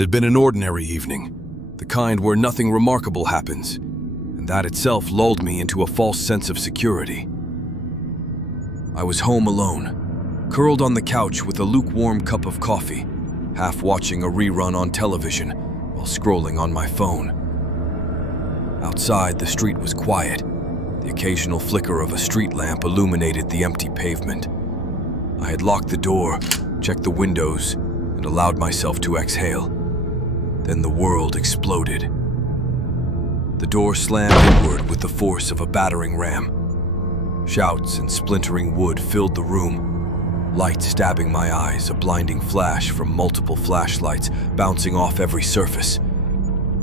It had been an ordinary evening, the kind where nothing remarkable happens, and that itself lulled me into a false sense of security. I was home alone, curled on the couch with a lukewarm cup of coffee, half watching a rerun on television while scrolling on my phone. Outside, the street was quiet. The occasional flicker of a street lamp illuminated the empty pavement. I had locked the door, checked the windows, and allowed myself to exhale. Then the world exploded. The door slammed inward with the force of a battering ram. Shouts and splintering wood filled the room, light stabbing my eyes, a blinding flash from multiple flashlights bouncing off every surface.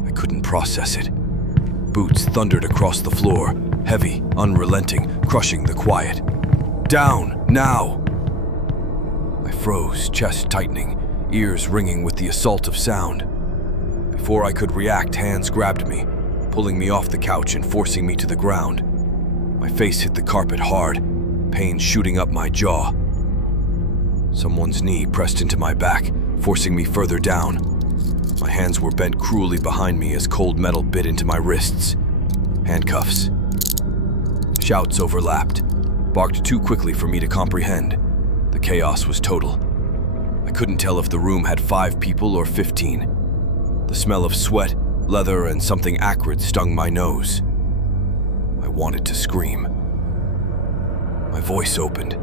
I couldn't process it. Boots thundered across the floor, heavy, unrelenting, crushing the quiet. Down, now! I froze, chest tightening, ears ringing with the assault of sound. Before I could react, hands grabbed me, pulling me off the couch and forcing me to the ground. My face hit the carpet hard, pain shooting up my jaw. Someone's knee pressed into my back, forcing me further down. My hands were bent cruelly behind me as cold metal bit into my wrists. Handcuffs. Shouts overlapped, barked too quickly for me to comprehend. The chaos was total. I couldn't tell if the room had 5 people or 15. The smell of sweat, leather, and something acrid stung my nose. I wanted to scream. My voice opened,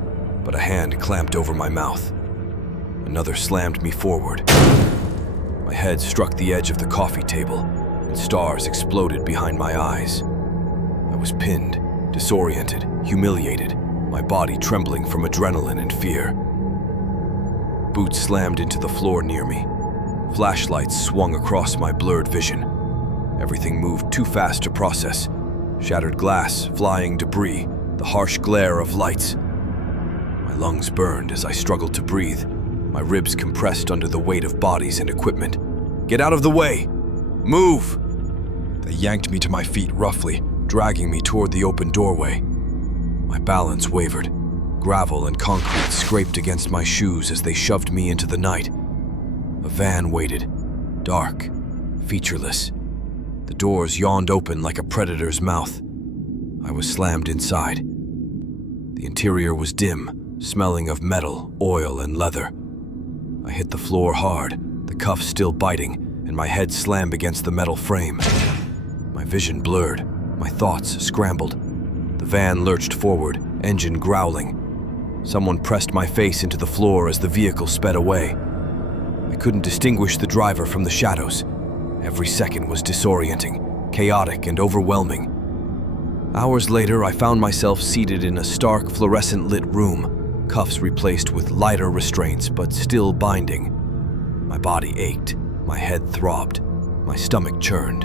but a hand clamped over my mouth. Another slammed me forward. My head struck the edge of the coffee table, and stars exploded behind my eyes. I was pinned, disoriented, humiliated, my body trembling from adrenaline and fear. Boots slammed into the floor near me. Flashlights swung across my blurred vision. Everything moved too fast to process. Shattered glass, flying debris, the harsh glare of lights. My lungs burned as I struggled to breathe, my ribs compressed under the weight of bodies and equipment. Get out of the way! Move! They yanked me to my feet roughly, dragging me toward the open doorway. My balance wavered. Gravel and concrete scraped against my shoes as they shoved me into the night. A van waited, dark, featureless. The doors yawned open like a predator's mouth. I was slammed inside. The interior was dim, smelling of metal, oil, and leather. I hit the floor hard, the cuffs still biting, and my head slammed against the metal frame. My vision blurred, my thoughts scrambled. The van lurched forward, engine growling. Someone pressed my face into the floor as the vehicle sped away. I couldn't distinguish the driver from the shadows. Every second was disorienting, chaotic, and overwhelming. Hours later, I found myself seated in a stark, fluorescent-lit room, cuffs replaced with lighter restraints, but still binding. My body ached, my head throbbed, my stomach churned.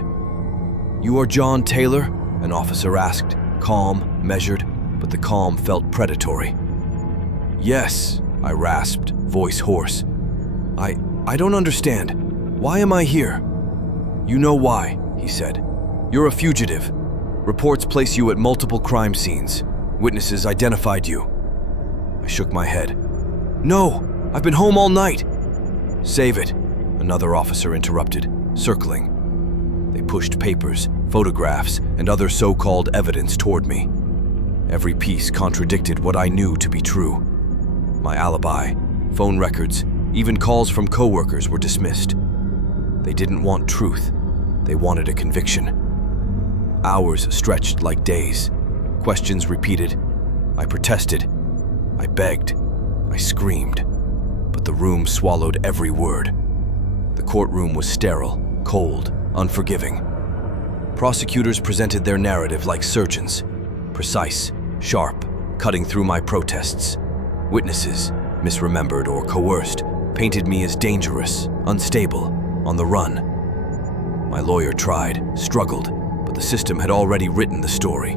"You are John Taylor?" an officer asked, calm, measured, but the calm felt predatory. "Yes," I rasped, voice hoarse. I don't understand. Why am I here?" "You know why," he said. "You're a fugitive. Reports place you at multiple crime scenes. Witnesses identified you." I shook my head. "No, I've been home all night." "Save it," another officer interrupted, circling. They pushed papers, photographs, and other so-called evidence toward me. Every piece contradicted what I knew to be true. My alibi, phone records, even calls from coworkers were dismissed. They didn't want truth. They wanted a conviction. Hours stretched like days. Questions repeated. I protested. I begged. I screamed. But the room swallowed every word. The courtroom was sterile, cold, unforgiving. Prosecutors presented their narrative like surgeons. Precise, sharp, cutting through my protests. Witnesses, misremembered or coerced, painted me as dangerous, unstable, on the run. My lawyer tried, struggled, but the system had already written the story.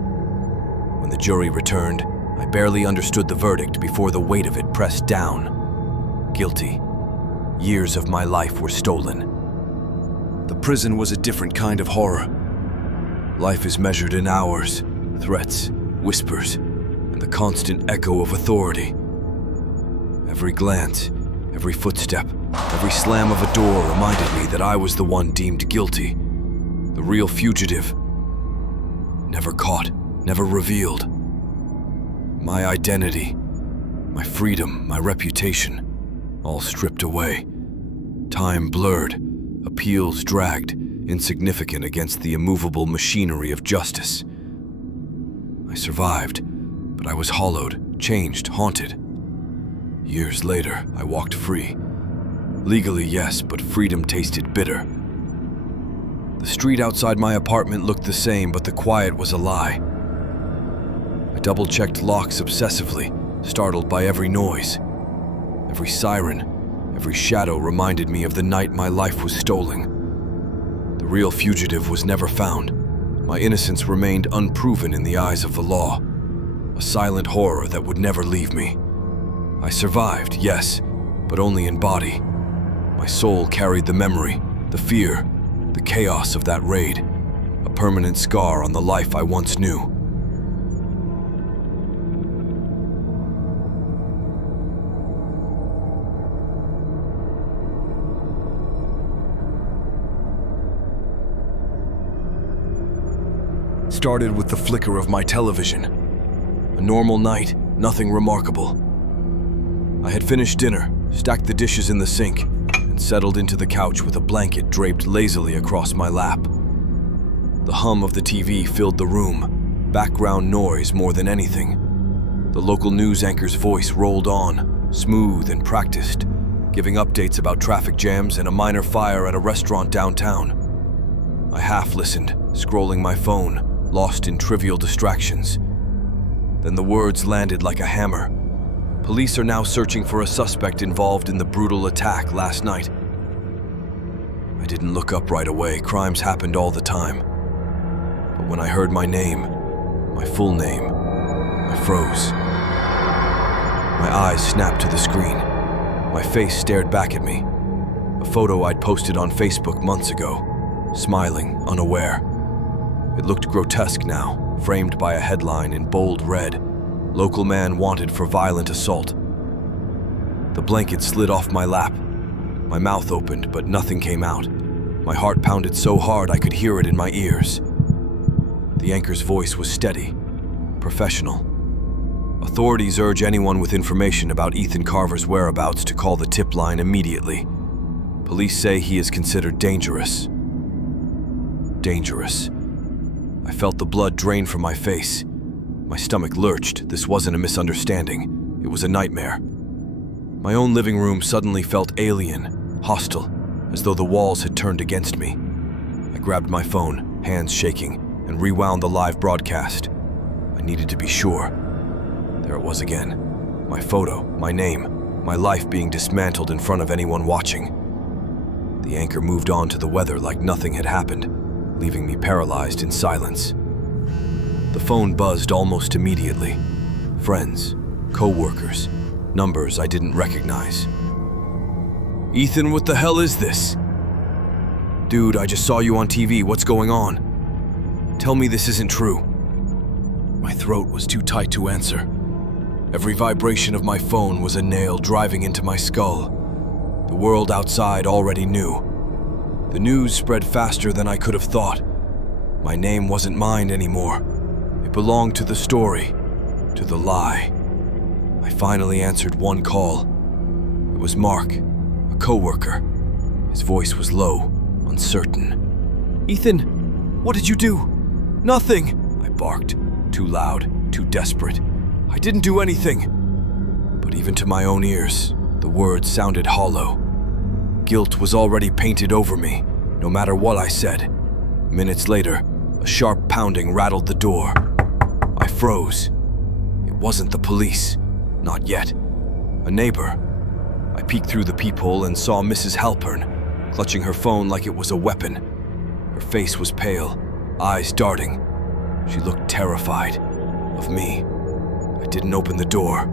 When the jury returned, I barely understood the verdict before the weight of it pressed down. Guilty. Years of my life were stolen. The prison was a different kind of horror. Life is measured in hours, threats, whispers, and the constant echo of authority. Every glance, every footstep, Every slam of a door reminded me that I was the one deemed guilty, the real fugitive. Never caught, never revealed. My identity, my freedom, my reputation, all stripped away. Time blurred, appeals dragged, insignificant against the immovable machinery of justice. I survived, but I was hollowed, changed, haunted. Years later, I walked free. Legally, yes, but freedom tasted bitter. The street outside my apartment looked the same, but the quiet was a lie. I double-checked locks obsessively, startled by every noise. Every siren, every shadow reminded me of the night my life was stolen. The real fugitive was never found. My innocence remained unproven in the eyes of the law, a silent horror that would never leave me. I survived, yes, but only in body. My soul carried the memory, the fear, the chaos of that raid, a permanent scar on the life I once knew. Started with the flicker of my television. A normal night, nothing remarkable. I had finished dinner, stacked the dishes in the sink, and settled into the couch with a blanket draped lazily across my lap. The hum of the TV filled the room, background noise more than anything. The local news anchor's voice rolled on, smooth and practiced, giving updates about traffic jams and a minor fire at a restaurant downtown. I half listened, scrolling my phone, lost in trivial distractions. Then the words landed like a hammer. Police are now searching for a suspect involved in the brutal attack last night. I didn't look up right away. Crimes happened all the time. But when I heard my name, my full name, I froze. My eyes snapped to the screen. My face stared back at me. A photo I'd posted on Facebook months ago, smiling, unaware. It looked grotesque now, framed by a headline in bold red. Local man wanted for violent assault. The blanket slid off my lap. My mouth opened, but nothing came out. My heart pounded so hard I could hear it in my ears. The anchor's voice was steady, professional. Authorities urge anyone with information about Ethan Carver's whereabouts to call the tip line immediately. Police say he is considered dangerous. Dangerous. I felt the blood drain from my face. My stomach lurched. This wasn't a misunderstanding. It was a nightmare. My own living room suddenly felt alien, hostile, as though the walls had turned against me. I grabbed my phone, hands shaking, and rewound the live broadcast. I needed to be sure. There it was again. My photo, my name, my life being dismantled in front of anyone watching. The anchor moved on to the weather like nothing had happened, leaving me paralyzed in silence. The phone buzzed almost immediately. Friends, co-workers, numbers I didn't recognize. Ethan, what the hell is this? Dude, I just saw you on TV. What's going on? Tell me this isn't true. My throat was too tight to answer. Every vibration of my phone was a nail driving into my skull. The world outside already knew. The news spread faster than I could have thought. My name wasn't mine anymore. It belonged to the story, to the lie. I finally answered one call. It was Mark, a coworker. His voice was low, uncertain. Ethan, what did you do? Nothing, I barked, too loud, too desperate. I didn't do anything. But even to my own ears, the words sounded hollow. Guilt was already painted over me, no matter what I said. Minutes later, a sharp pounding rattled the door. I froze. It wasn't the police. Not yet. A neighbor. I peeked through the peephole and saw Mrs. Halpern, clutching her phone like it was a weapon. Her face was pale, eyes darting. She looked terrified. Of me. I didn't open the door.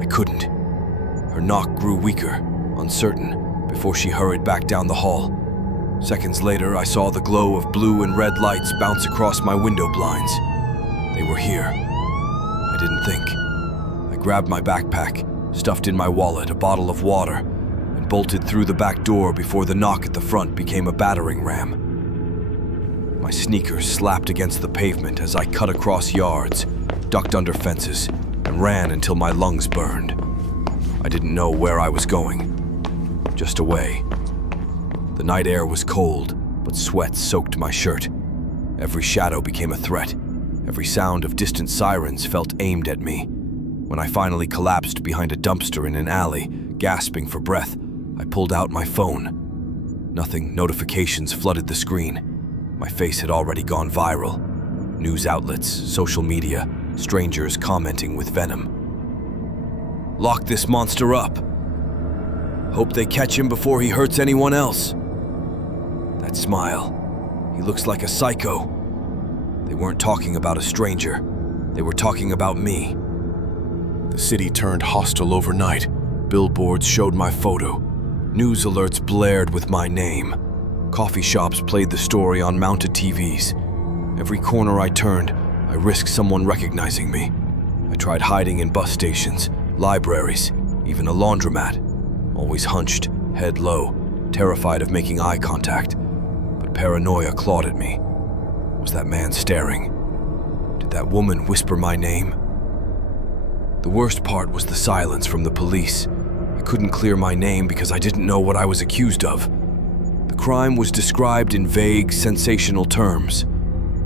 I couldn't. Her knock grew weaker, uncertain, before she hurried back down the hall. Seconds later, I saw the glow of blue and red lights bounce across my window blinds. They were here. I didn't think. I grabbed my backpack, stuffed in my wallet a bottle of water, and bolted through the back door before the knock at the front became a battering ram. My sneakers slapped against the pavement as I cut across yards, ducked under fences, and ran until my lungs burned. I didn't know where I was going, just away. The night air was cold, but sweat soaked my shirt. Every shadow became a threat. Every sound of distant sirens felt aimed at me. When I finally collapsed behind a dumpster in an alley, gasping for breath, I pulled out my phone. Nothing, notifications flooded the screen. My face had already gone viral. News outlets, social media, strangers commenting with venom. Lock this monster up. Hope they catch him before he hurts anyone else. That smile. He looks like a psycho. They weren't talking about a stranger. They were talking about me. The city turned hostile overnight. Billboards showed my photo. News alerts blared with my name. Coffee shops played the story on mounted TVs. Every corner I turned, I risked someone recognizing me. I tried hiding in bus stations, libraries, even a laundromat. Always hunched, head low, terrified of making eye contact. But paranoia clawed at me. Was that man staring? Did that woman whisper my name? The worst part was the silence from the police. I couldn't clear my name because I didn't know what I was accused of. The crime was described in vague, sensational terms.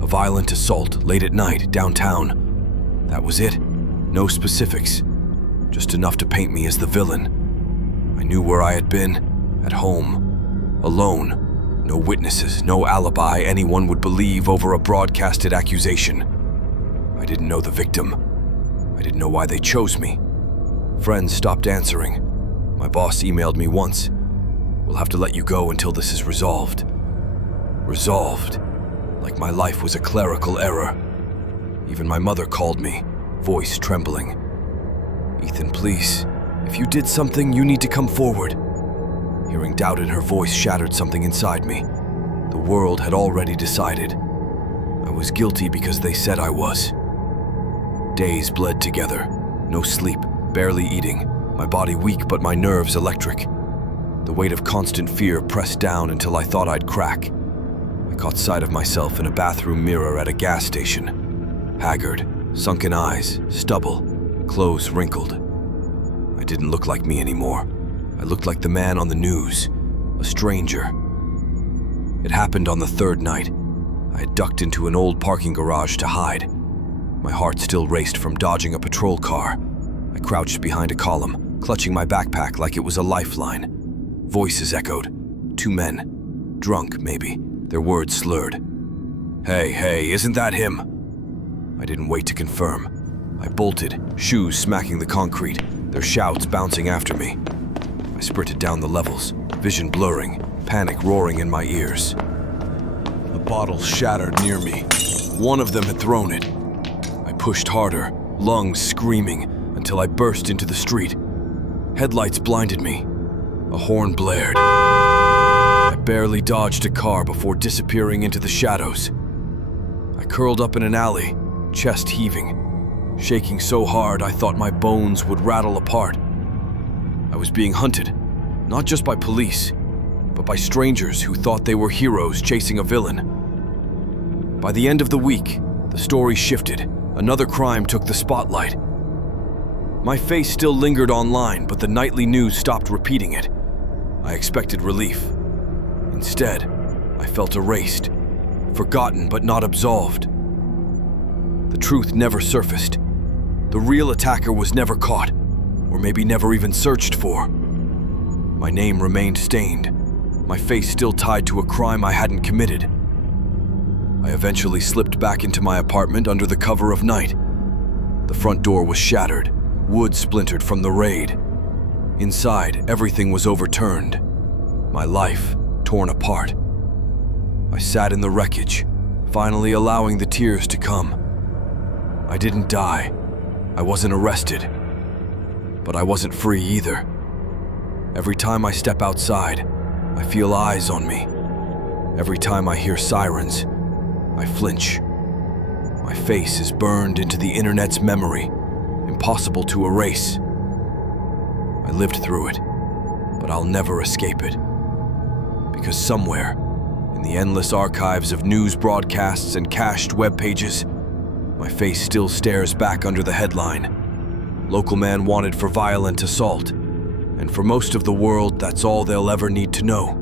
A violent assault late at night downtown. That was it. No specifics. Just enough to paint me as the villain. I knew where I had been. At home. Alone. No witnesses, no alibi anyone would believe over a broadcasted accusation. I didn't know the victim. I didn't know why they chose me. Friends stopped answering. My boss emailed me once. We'll have to let you go until this is resolved. Resolved. Like my life was a clerical error. Even my mother called me, voice trembling. Ethan, please. If you did something, you need to come forward. Hearing doubt in her voice shattered something inside me. The world had already decided. I was guilty because they said I was. Days bled together. No sleep, barely eating. My body weak, but my nerves electric. The weight of constant fear pressed down until I thought I'd crack. I caught sight of myself in a bathroom mirror at a gas station. Haggard, sunken eyes, stubble, clothes wrinkled. I didn't look like me anymore. I looked like the man on the news, a stranger. It happened on the third night. I had ducked into an old parking garage to hide. My heart still raced from dodging a patrol car. I crouched behind a column, clutching my backpack like it was a lifeline. Voices echoed. Two men. Drunk, maybe. Their words slurred. Hey, isn't that him? I didn't wait to confirm. I bolted, shoes smacking the concrete, their shouts bouncing after me. I sprinted down the levels, vision blurring, panic roaring in my ears. The bottle shattered near me. One of them had thrown it. I pushed harder, lungs screaming, until I burst into the street. Headlights blinded me. A horn blared. I barely dodged a car before disappearing into the shadows. I curled up in an alley, chest heaving, shaking so hard I thought my bones would rattle apart. I was being hunted, not just by police, but by strangers who thought they were heroes chasing a villain. By the end of the week, the story shifted. Another crime took the spotlight. My face still lingered online, but the nightly news stopped repeating it. I expected relief. Instead, I felt erased, forgotten but not absolved. The truth never surfaced. The real attacker was never caught, or maybe never even searched for. My name remained stained, my face still tied to a crime I hadn't committed. I eventually slipped back into my apartment under the cover of night. The front door was shattered, wood splintered from the raid. Inside, everything was overturned. My life torn apart. I sat in the wreckage, finally allowing the tears to come. I didn't die. I wasn't arrested. But I wasn't free either. Every time I step outside, I feel eyes on me. Every time I hear sirens, I flinch. My face is burned into the internet's memory, impossible to erase. I lived through it, but I'll never escape it. Because somewhere, in the endless archives of news broadcasts and cached web pages, my face still stares back under the headline, "Local man wanted for violent assault." And for most of the world, that's all they'll ever need to know.